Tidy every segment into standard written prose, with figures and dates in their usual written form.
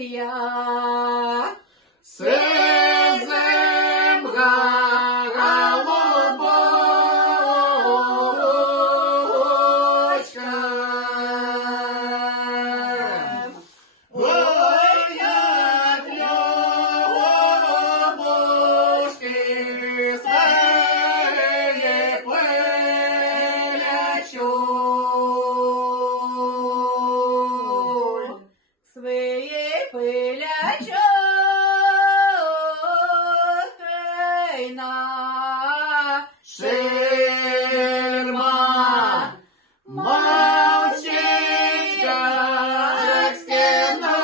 я. Сизем голубочкам. Ой, як любушки своє пилячуть. Своє пилячок на Ширма мовчить, як стіна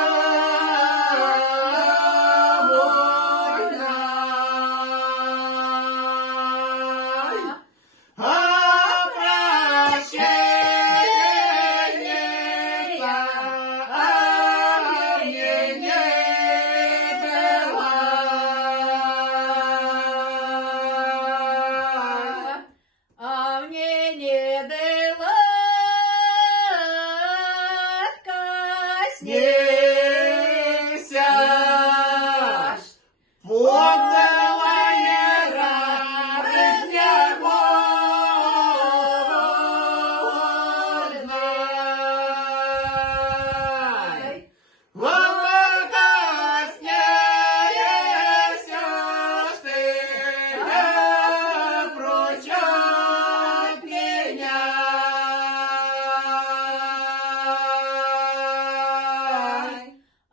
вольна. А прощенья, а мне не дала снися, подлая радость вольная.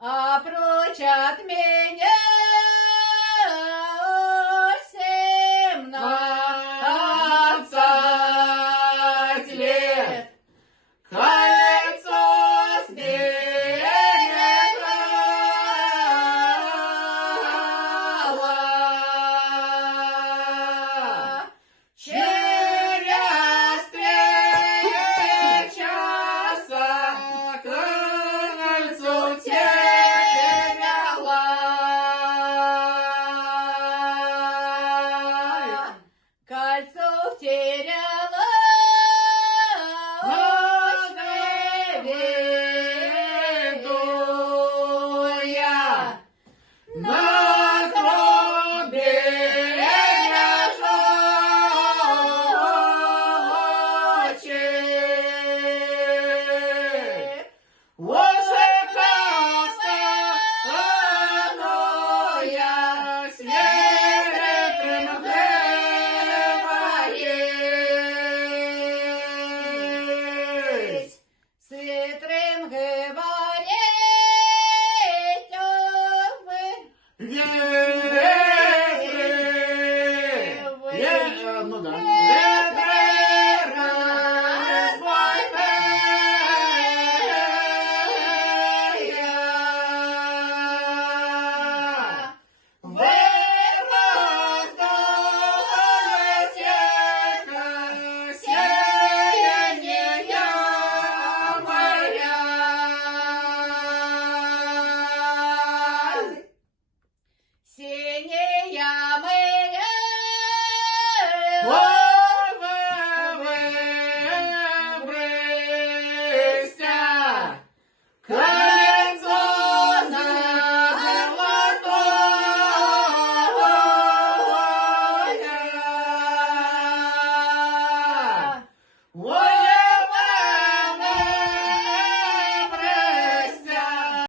А прочь от меня 17 лет. Кольцо сберегала, через 3 часа кольцо теряла. Кольцо теряла, Веду я на гробе лежачий. Уже красная светлым говорить. Ситрим говорить, Верь